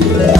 Yeah.